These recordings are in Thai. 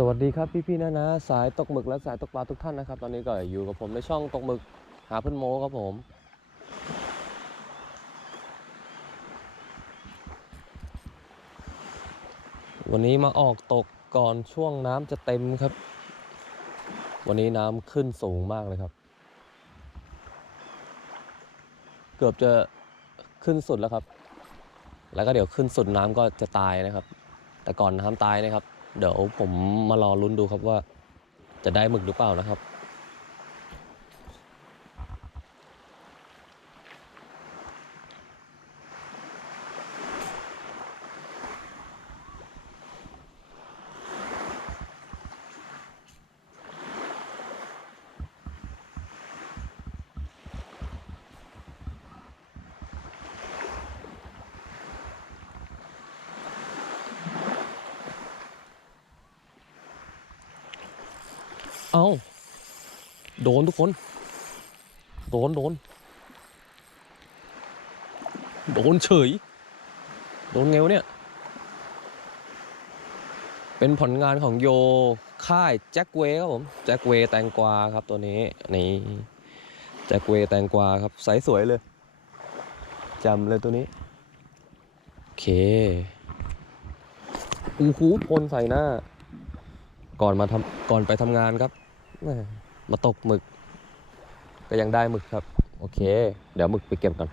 สวัสดีครับพี่พี่ๆนะนะสายตกหมึกและสายตกปลาทุกท่านนะครับ ตอนนี้ก็อยู่กับผมในช่องตกหมึกหาเพื่อนโมครับผม วันนี้มาออกตกก่อนช่วงน้ำจะเต็มครับ วันนี้น้ำขึ้นสูงมากเลยครับ เกือบจะขึ้นสุดแล้วครับ แล้วก็เดี๋ยวขึ้นสุดน้ำก็จะตายนะครับ แต่ก่อนน้ำตายนะครับ เดี๋ยวผมมารอลุ้นดูครับว่าจะได้หมึกหรือเปล่านะครับ เอาโดนทุกคน โดนโดน โดนเฉย โดนไงวะเนี่ย เป็นผลงานของโยค่ายแจ็คเวย์ครับผม แจ็คเวย์แตงกวาครับตัวนี้ นี่แจ็คเวย์แตงกวาครับไซส์สวยเลยจำเลยตัวนี้ โอเคอู้หูพ่นใส่หน้า ก่อนมาทำก่อนไปทำงานครับแม่มาตกหมึก ก็ยังได้หมึกครับ โอเค เดี๋ยวหมึกไปเก็บก่อน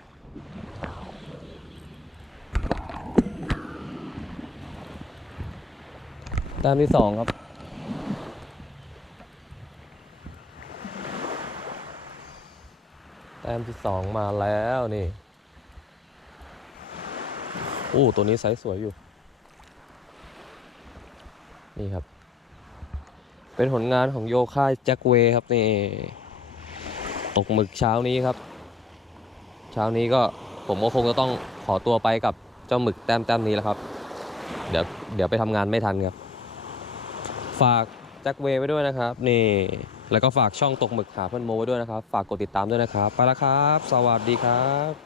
แต้มที่สองครับ แต้มที่สองมาแล้วนี่โอ้ตัวนี้ไซส์สวยอยู่ นี่ครับ เป็นผลงานของโยค่ายแจ็คเวครับนี่ตกหมึกเช้านี้ครับ เช้านี้ก็ผมก็คงจะต้องขอตัวไปกับเจ้าหมึกแต้มแต้มนี้แล้วครับ เดี๋ยวเดี๋ยวไปทำงานไม่ทันครับ ฝากแจ็คเวไว้ด้วยนะครับ นี่ แล้วก็ฝากช่องตกหมึกหาเพื่อนโมไว้ด้วยนะครับ ฝากกดติดตามด้วยนะครับ ไปแล้วครับ สวัสดีครับ